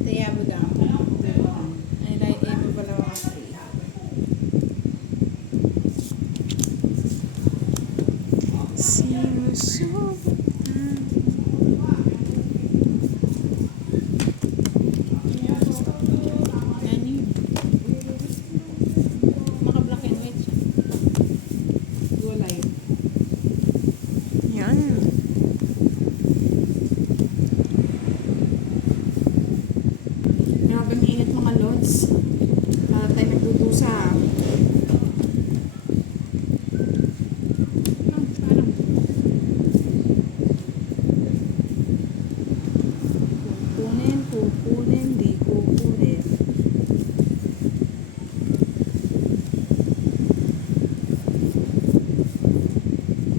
Tayabo daw. Ay, dahil mo pala mga Naka-black and white siya. Wala yun. Yan. Grabe ang init mga lods. Para tayo nagdudusa. Parang kukunin, di kukunin.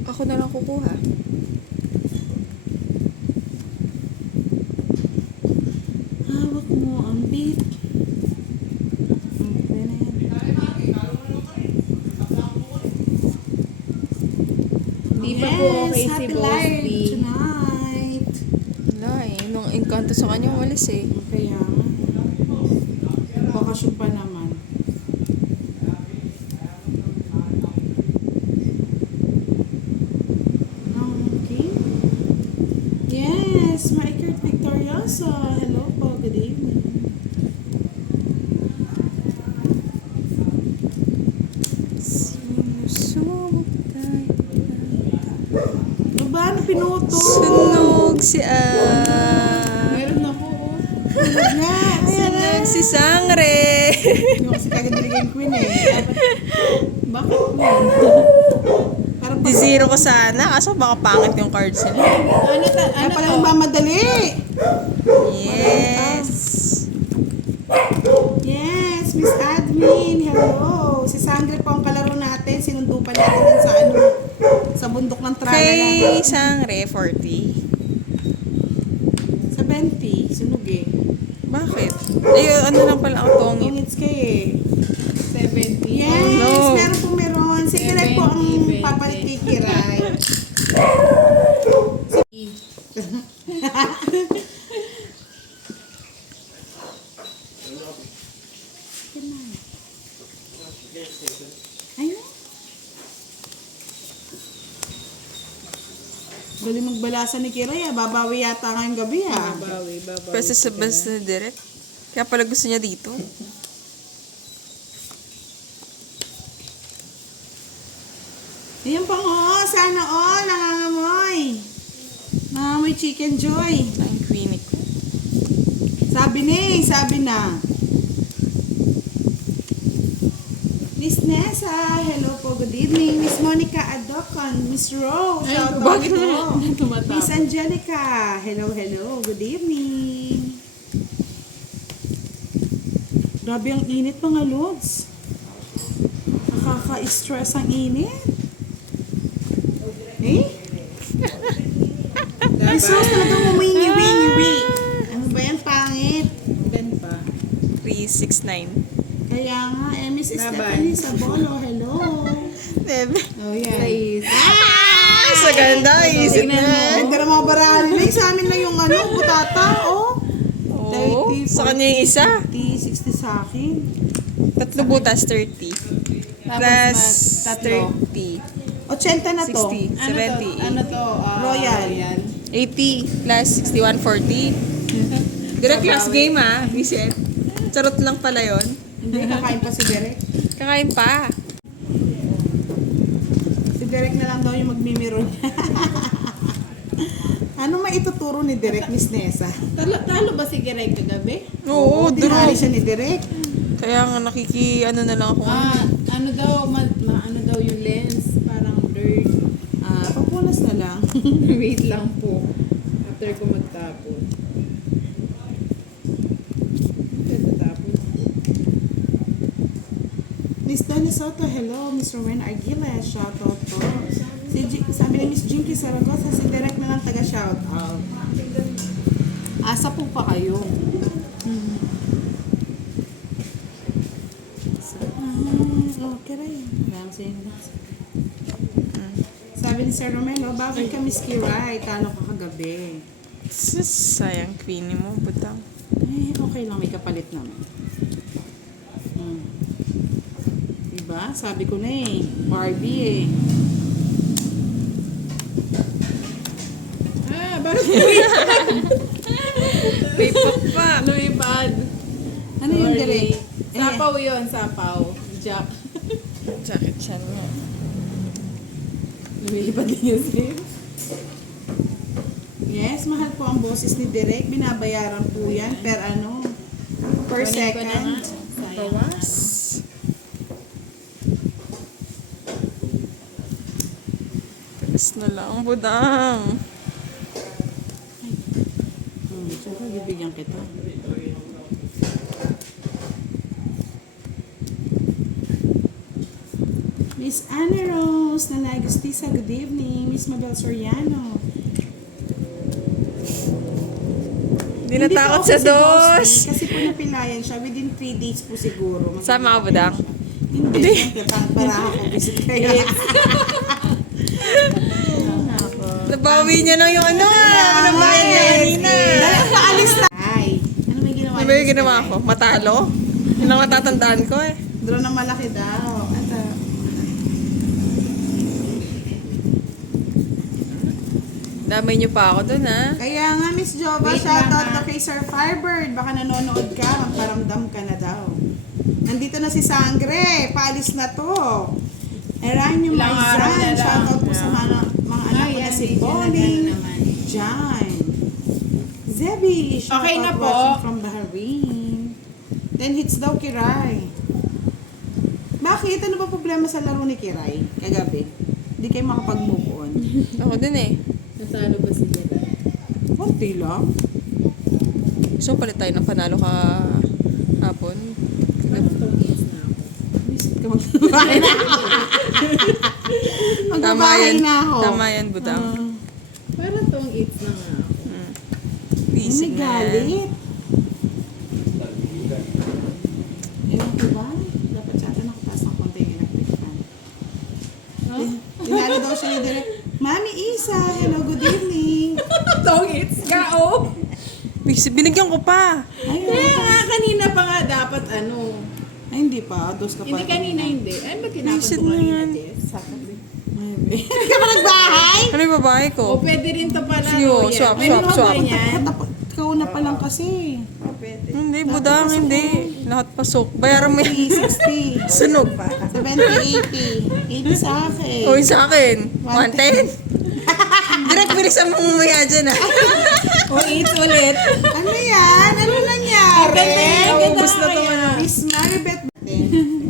Ako na lang kukuha. Hawak mo ang beat. Hindi pa po okay si Boss D. Tonight. Wala eh. Nung engkanto sa kanya, walis eh. Kaya nga. Bakasyon pa naman. Okay. Yes, Maikert Victorioso. Hello po, good evening. Sinusubok tayo. Aba, ano pinuto? Sunog si Meron na po. Sunog nga. Ayan na. Sunog si Sangre. Yung kasi kagad niligay queen eh. Bakit queen? Parang Di zero ko sana. Kaso baka pangit yung cards nila. Ano pala nagmamadali? Yes. Yes, Miss Admin. Hello. Si Sandra po ang kalaro natin. Sinundo pa natin yan sa sa bundok ng Tralala. Kay Sangre, 40. Sa 20. Sunog eh. Bakit? Ayun, ano lang pala ang tongit. Tungits kayo eh. 70. Yes, no. meron po meron. Si Kiray po ang 70, papalit kay Kiray. Ayun. Galing magbalasa ni Kiray ah. Babawi yata ngayong gabi ah. Bawi. Pwede sa basta direct. Kaya pala gusto niya dito. Ayan pang sana all, nangangamoy. Nangangamoy chicken joy. Ang queenie ko. Sabi na. Miss Nessa, hello po, good evening. Miss Monica Adocon, Miss Rose, Ay, shout out bakit po. tumatapos? Miss Angelica, hello, good evening. Grabe ang init mga lods. Nakaka-stress ang init. Eh? Miss Rose talagang umingi-wingi. Ano ba yan, pangit? Ben pa. 369. Kaya nga, Miss Laban. Stephanie Sabolo, hello. Debe. Oh, yan. Sais. Ah! Sa ganda, isip Tingnan mo. na. Ganda ng mga barali. Like, sa amin na yung butata, oh. Oo. 30, Sa kanya yung isa. 40, 60 sa akin. Tatlo butas, 30. Tapos Plus tatlo. 30. 80 na to. 60. Ano to? 70. Ano to? Royal. 80 plus 61, 40. Direct last game ah, Vicent. Charot lang pala yon. Hindi, kakain pa si Derek. Kakain pa. Si Derek na lang daw yung magmimiro niya. Ano maituturo ni Derek, Miss Nessa? Talo ba si Giray kagabi? Oo, dinali draw. siya ni Derek. Kaya nga ano na lang ako. Ano daw, ano daw yung lens? Parang blurred. Papunas na lang. Wait lang po. After ko magtapon. Tapos. Miss Dani Soto, hello. Miss Rowan Arguiles, shoutout po. Sabi ni Miss Jinky Saragosa, si Derek na lang taga-shoutout. Asa po pa kayo? Okay rin. Sabi ni Sir Romelo, bakit ka Miss Kiray? Talo ka kagabi. gabi. Sayang Queenie mo, butang. Eh, okay lang. May kapalit naman. Diba? Sabi ko na eh. Barbie eh. Bakit Paypok pa. lumipad? Ano yung direct? Sapaw yun, sapaw. Jack. Sakit siya mo. Lumilipad din yun sa'yo. Yes, mahal po ang boses ni Direk. Binabayaran po yan per ano? Per Kunin ko na nga. second. Sayang. Bawas. Tigas na lang, budang. Siyempre, bibigyan kita. Miss Anna Rose na Lagustisa, good evening. Miss Mabel Soriano. Hindi natakot pa sa ako si dos. Kasi po napilayan siya. Within 3 days po siguro. Sama ka ba, Dang? Hindi. Siyempre, para ako visit kayo. Nabawi niya lang yung ano ah. Nabawi niya kanina. Dahil paalis na. Ay, ano may ginawa? Ano ba yung ginawa ko? Matalo? Yun ang matatandaan ko eh. Draw ng malaki daw. Ata. Damay niyo pa ako dun ah. Kaya nga, Miss Jova, Wait shoutout lang, na kay Sir Firebird. Baka nanonood ka, paramdam ka na daw. Nandito na si Sangre. Paalis na to. Eranyo Ilang araw na Maizan. lang. Shoutout po sa mga anak ko na si Pauling. Jan. Zebi. Shoutout Okay na po. watching from Bahrain. Then hits daw Kiray. Bakit? Ano ba problema sa laro ni Kiray kagabi? Hindi kayo makapag-move on. Ako din eh. Nasalo ba si Jada? Konti lang. So palit tayo ng panalo ka hapon. Ano itong hits na ako? Visit ka magbabahay na ako. Tama Magbabahay yan. na ako. Tama yan, budang. Para itong hits na nga ako. Busy May na yan. galit. Ewan ko ba? Dapat sa atin nakataas ng konti yung electric fan. Dinalo daw siya yung direct. Mami Isa, hello, good evening. Itong hits ka, oh! Busy, binigyan ko pa. Ayun. Kaya nga, kanina pa nga dapat ano. Ay, hindi pa. Dos ka pa. Hindi kanina, hindi. Ay, ba't tinapon Visit ko na kanina, yan. Jess? Hindi ka pa nagbahay? Ano yung babae O, ko? pwede rin to pala. Sige, oh, Roya. swap, Pwede swap, mo swap. ba yan? Ikaw na pa lang kasi. Pwede. Hindi, budang, hindi. Lahat pasok. Bayaran mo yung 60. sunog. 70, 80. 80 sa akin. O yun sa akin. 110. Direct bilisan mo mamaya dyan ah. O, hits ulit. Ano yan? Ano nangyari? Ubus na to ano. Miss Maribeth.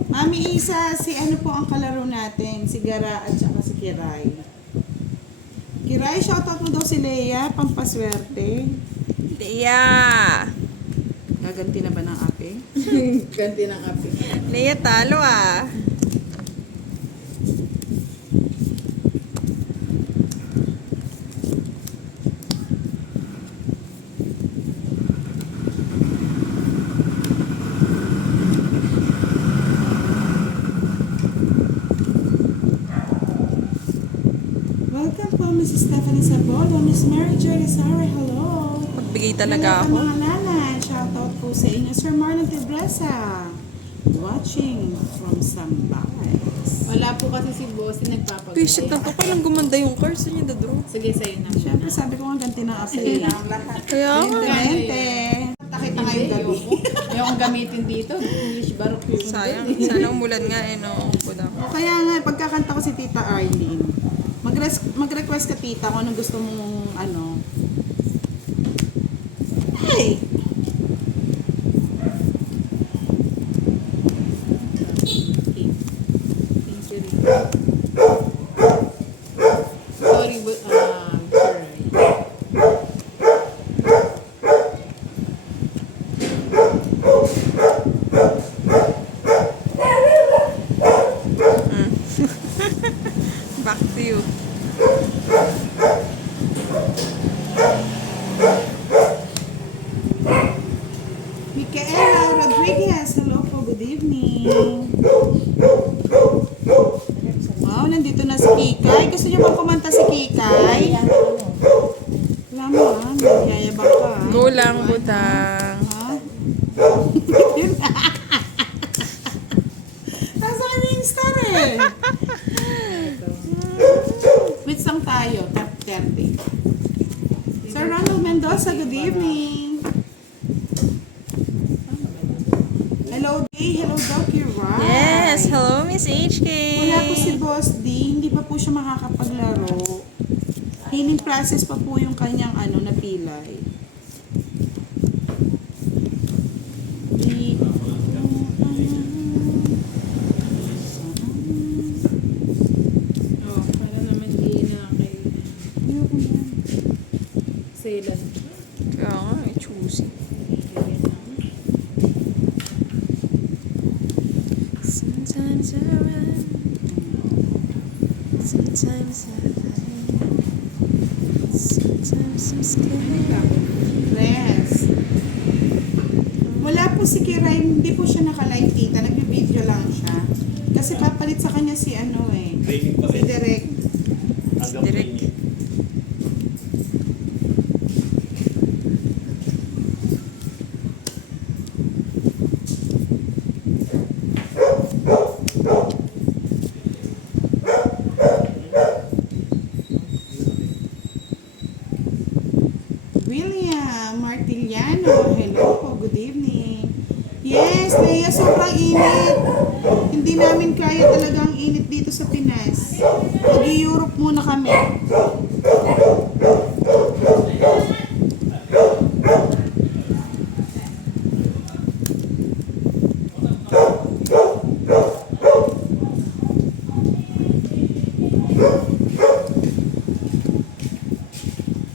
Mami Isa, si ano po ang kalaro natin? Si Gara at saka si Kiray. Kiray, shoutout mo daw si Leia, pampaswerte. Leia. Gaganti na ba ng ape? Ganti ng api. Leia talo ah. Welcome po, Mrs. Stephanie Sabolo, Miss Mary Jo Rizara, hello. Magbigay talaga Hello, ako. mga nanay, shoutout po sa inyo. Sir Marlon Tebresa, watching from Sambales. Wala po kasi si Bossy nagpapagay. Visit na to. Kailang gumanda yung car. Saan niya dadro? Sige, sa'yo na. Siyempre, sabi ko nga ganti ng ape. Kaya nga. Lente. Takita ngayong gabi. Yung gamitin dito, English baroque yung Sayang. Sana umulan nga eh no. Budang. O kaya nga, pagkakanta ko si Tita Arlene, mag-request ka tita kung anong gusto mong ano. Hey! Sorry, but, sorry. Back to you. Micaela Rodriguez, hello po, good evening. Wow, nandito na si Kikay. Gusto niyo bang kumanta si Kikay? yayabang ka. Ha? Go lang, butang. Ha? Nasa kanya yung star eh. Wait lang tayo, top 30. Sir Ronald Mendoza, good evening. Hello, Day. Hello, Doc. You're right. Yes, hello Miss HK. Wala po si Boss D. Hindi pa po siya makakapaglaro. Healing process pa po yung kanyang napilay. Oh, para naman di na kay Celan. Kaya nga, choosy. Sometimes I run, sometimes I hide, sometimes I'm scared. Yes. Wala po si Kiray, hindi po siya naka-live kita. Nag-video lang siya. Kasi papalit sa kanya si si Derek. Direct. William Martiliano, hello po, good evening. Yes, Leia, sobrang init. Hindi namin kaya talagang init dito sa Pinas. Mag-Europe muna kami.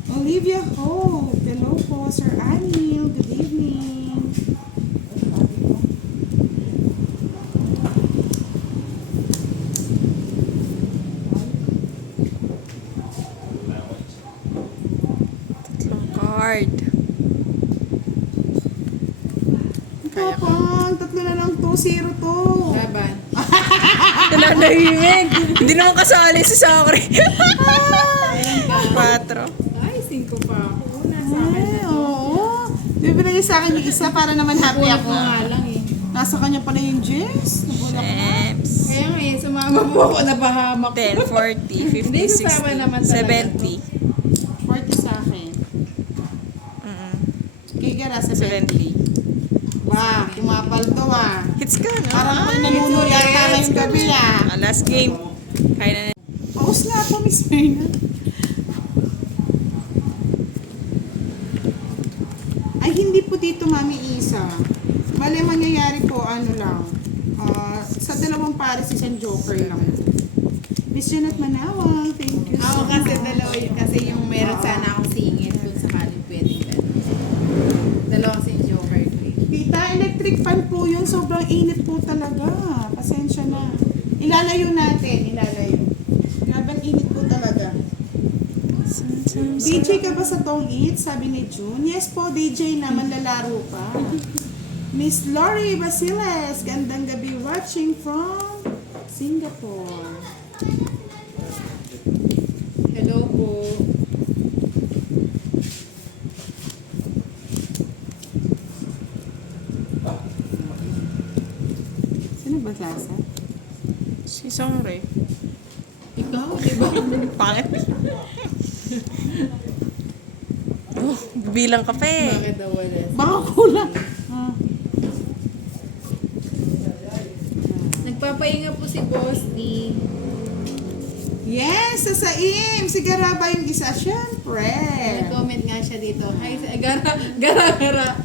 Olivia Ho, hello po, Sir Anil, good evening. Tatlong card. Kapag, tatlo na lang to, 0 to. Laban. Nananahimik. Hindi naman kasali si Sakri. 4. Ay, 5 pa ako. Nasa akin na Ay, to. oo. Bibigay sa akin yung isa para naman happy Kuha ako. ko nga lang eh. Nasa kanya pala yung Jess. Nabula ko. Shems. Kaya nga eh, sumama po ako, napahamak. 10, 40, 50, Hindi, kasama naman 60, talaga 70. 40 sa akin. Kigara, 70. 70. Wah, kumapal to Hits ka, no? Parang ako nanuno yata na yung gabi Last game. Kaya na. Paus na ako, Miss Myrna. Ay, hindi po dito, Mami Isa. Bale, mangyayari po, lang. Sa dalawang pares, isang joker lang. Miss Janet Manawang, thank you Ako so kasi much. dalawa yun. Kasi yung meron sana akong singit kung sakaling pwedeng gano'n. Dalawa kasi yung joker ko eh. Tita, electric fan po yun. Sobrang init po talaga. Pasensya na. Ilalayo natin. Ilalayo. Grabe ang init po talaga. DJ ka ba sa Tong Eat? Sabi ni June. Yes po, DJ na. Manlalaro pa. Miss Lori Basiles. Gandang gabi watching from Singapore. Hello po. Sino ba Lasa? Si Songre. Ikaw, di ba? Pangit. Bilang kape. Bakit daw wala? Baka kulang. Nagpapahinga po si Boss D. Yes, sa Saim. Si Garaba yung isa. Siyempre. Nag-comment nga siya dito. Hi, gara.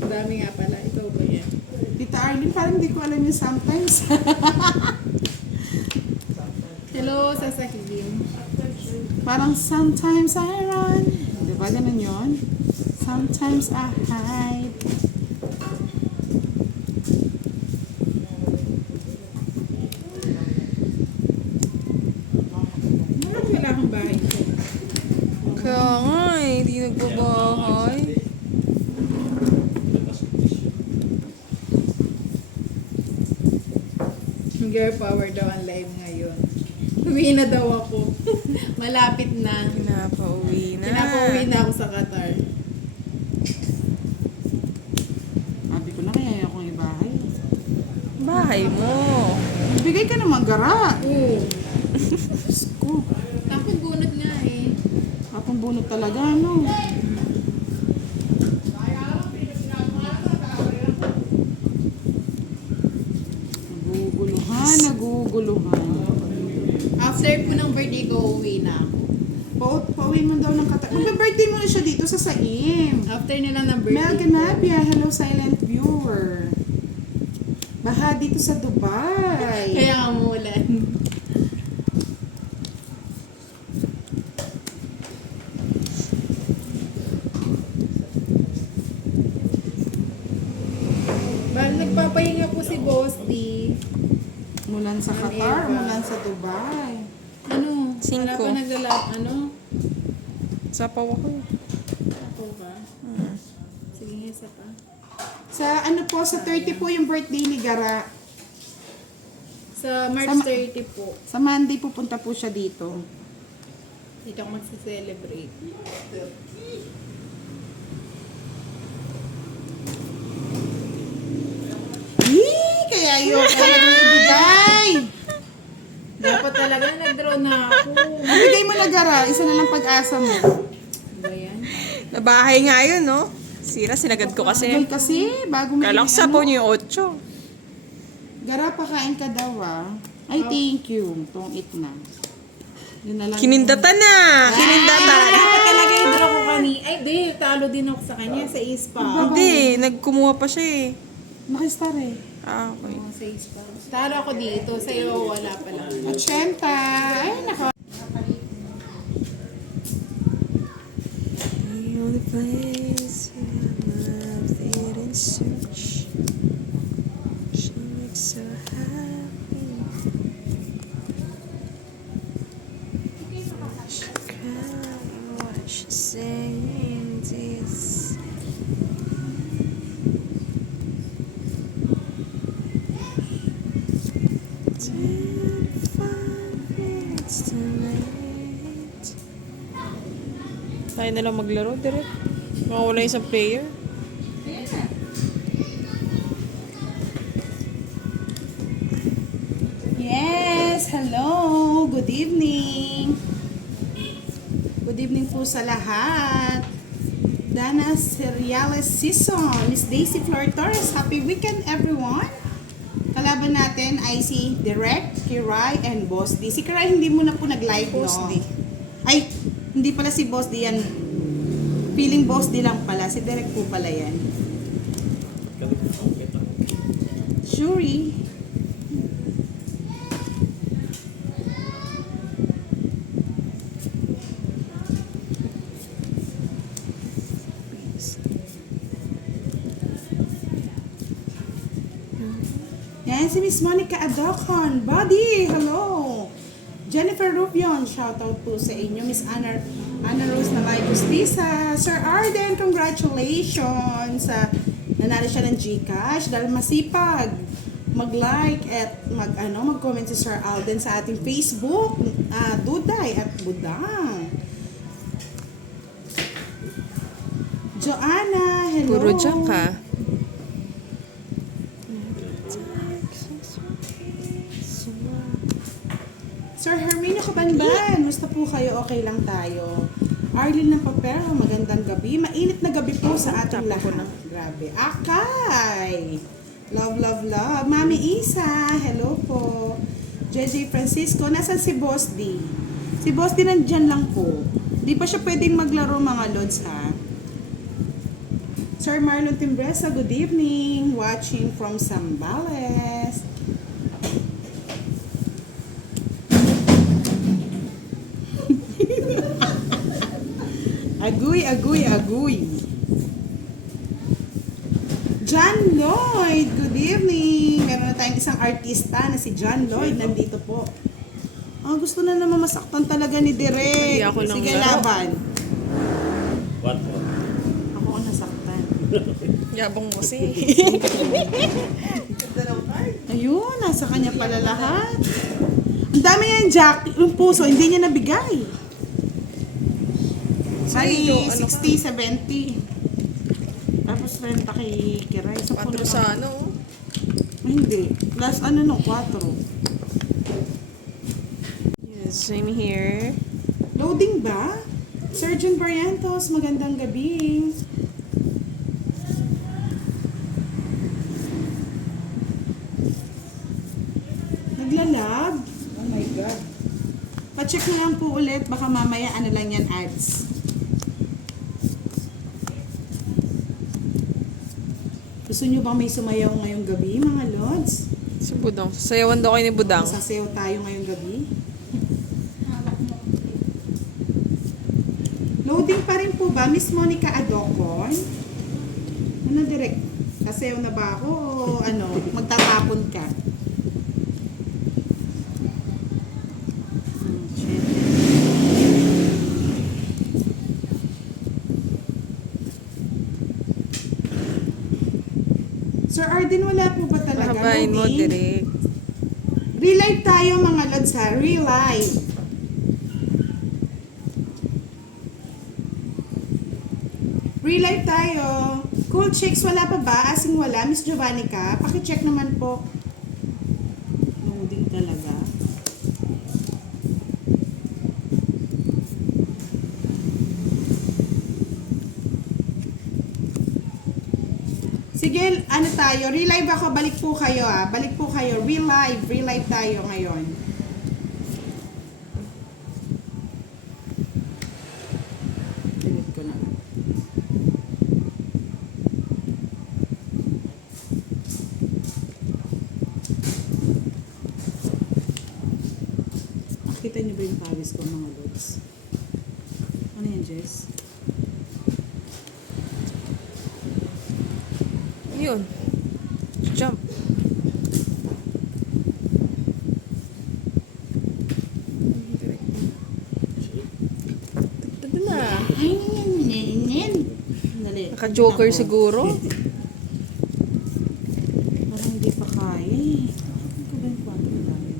Dami nga pala. Ikaw ba yan? Tita Arlene, parang hindi ko alam yung sometimes. Hello, Sasakin. Parang sometimes I run. Di ba ganun yun? Sometimes I hide. Bakit wala akong bahay ko? Kaya nga eh, hindi nagbabahay. Girl power daw ang live ngayon. Uwi na daw ako. Malapit na. Pinapauwi na. Pinapauwi na ako sa Qatar. bahay mo. Bigay ka naman gara. Oo. Diyos ko. Tapos bunot nga eh. Kapang bunot talaga, no? Naguguluhan. After po ng birthday ko, uwi na ako. Pauwi mo daw ng Magbe-birthday mo na siya dito sa Saim. After nila ng Mel birthday. Ganapia, hello silent viewer. Baha dito sa Dubai. Kaya nga umulan. Bali, nagpapahinga po si Boss D. Mulan sa Ma'am Qatar, Eva. mulan sa Dubai. Ano? Wala Cinco. pa ano? Sapaw ako. Ako ba? Hmm. Sige nga, isa pa. Sa ano po, sa 30 po yung birthday ni Gara. Sa March Sa- 30 po, Sa Monday pupunta po siya dito. dito ako magsa-celebrate. Kaya yun, talaga ibigay. Dapat talaga nag-draw na ako. Ibigay mo na Gara, isa na lang pag-asa mo. Ba yan? Nabahay nga yun, no? Sira, sinagad ko Tagal kasi. kasi, bago mo Kala ko sapaw niyo yung 8. Gara, pakain ka daw ah. Ay, thank you. Tong it na. Yun na lang. Kinindatan na! Kinindatan! Dapat talaga yung draw ko kanina. Ay, di. Talo din ako sa kanya sa ispa. Hindi, nagkumuha pa siya eh. Nakistar eh. Ah, okay. Oo, sa ispa. Talo ako dito. Sa'yo, wala pa lang. 80. Ay, naka. The only place I love it in search. She makes so happy. She cry, what she's saying this. Tayo na lang maglaro, direct. Mawala isang player. Yes, hello. Good evening. Good evening po sa lahat. Dana Seriales Season, Miss Daisy Flor Torres, happy weekend everyone. Kalaban natin ay si Direct, Kiray, and Boss D. Si Kiray hindi mo na po nag-live, Boss no? D. Ay, hindi pala si Boss D yan. Feeling Boss D lang pala. Si Direct po pala yan. Shuri. Yan, si Miss Monica Adocon. Buddy, hello. Jennifer Rubion, shoutout po sa inyo. Miss Anna Rose na may Justiza. Sir Arden, congratulations. Nanalo siya ng Gcash dahil masipag mag-like at mag-comment si Sir Alden sa ating Facebook, Duday at Budang. Joanna, hello. Puro dyan ka. Sir Herminio Kabanban, musta po kayo? Okay lang tayo. Arlene ng Papero, magandang gabi. Mainit na gabi po sa ating lahat. Grabe. Akay! Love, love, love. Mami Isa, hello po. JJ Francisco, nasan si Boss D? Si Boss D nandyan lang po. Di pa siya pwedeng maglaro mga lods ha. Sir Marlon Timbresa, good evening. Watching from Zambales. Aguy, aguy, aguy. John Lloyd, good evening. Meron na tayong isang artista na si John Lloyd. Nandito po. Gusto na naman masaktan talaga ni Direk. Hindi ako lang Sige, laro. laban. What? Ako ang nasaktan. Yabang mo si. Ayun, nasa kanya pala lahat. Ang dami yan, Jack. Yung puso, hindi niya nabigay. Ay, Sa'yo, ano ka? 60, 70. Tapos renta kay Kiray. Sa 4 sa ano. Ay, hindi. Last ano no, 4. Yes, same here. Loading ba? Surgeon Barrientos, magandang gabi. Naglalab? Oh my God. Pa-check na lang po ulit. Baka mamaya ano lang yan, ads. Gusto nyo bang may sumayaw ngayong gabi, mga lods? Si Budang. Sayawan daw kayo ni Budang. Sasayaw tayo ngayong gabi. Loading pa rin po ba, Miss Monica Adocon? Ano direct? Sasayaw na ba ako o ano, magtatapon ka? Shit. Sir Arden, wala po ba talaga Pahabain mo, loading? direct. Relive tayo mga lods ha, relive. Relive tayo. Cool chicks, wala pa ba? Asing wala, Miss Giovannica. Pakicheck naman po. Loading talaga. Sige, ano tayo? Relive ako, balik po kayo ah. Balik po kayo. Relive tayo ngayon. Delete ko na. Nakita niyo ba yung pawis ko mga lods? Ano yan, Jess? Yun. Jump. Ito na. Ay, nen. Dali. Naka-joker Ako. siguro. Parang hindi pa kaya eh. Ano ko ba yung kwanto na dami?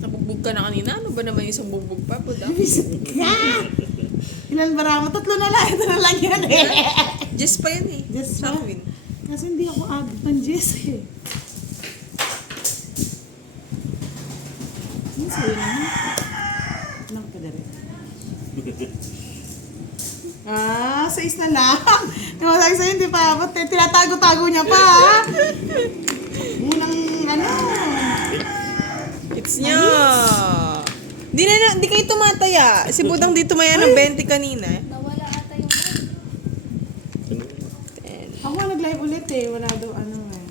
Nabugbog ka na kanina. Ano ba naman yung isang bugbog pa, Budang? Ilan ba ramo? 3 na lang. Ito na lang yan eh. Jess pa yan eh. Jess pa? Sa akin. Kasi hindi ako agad ng Jess eh. Ano sa'yo naman? Anong padari? Ah, 6 na lang. Yung masabi sa'yo, hindi pa abot eh. Tinatago-tago niya pa ha. Unang ano. It's niya. Di kayo tumataya. Si Budang di tumaya ng 20 kanina. Nawala ata yung Ako nga nag-live ulit eh. Wala daw ano eh.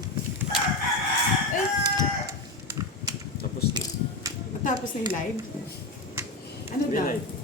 Tapos na. Matapos na yung live. Ano daw? Live.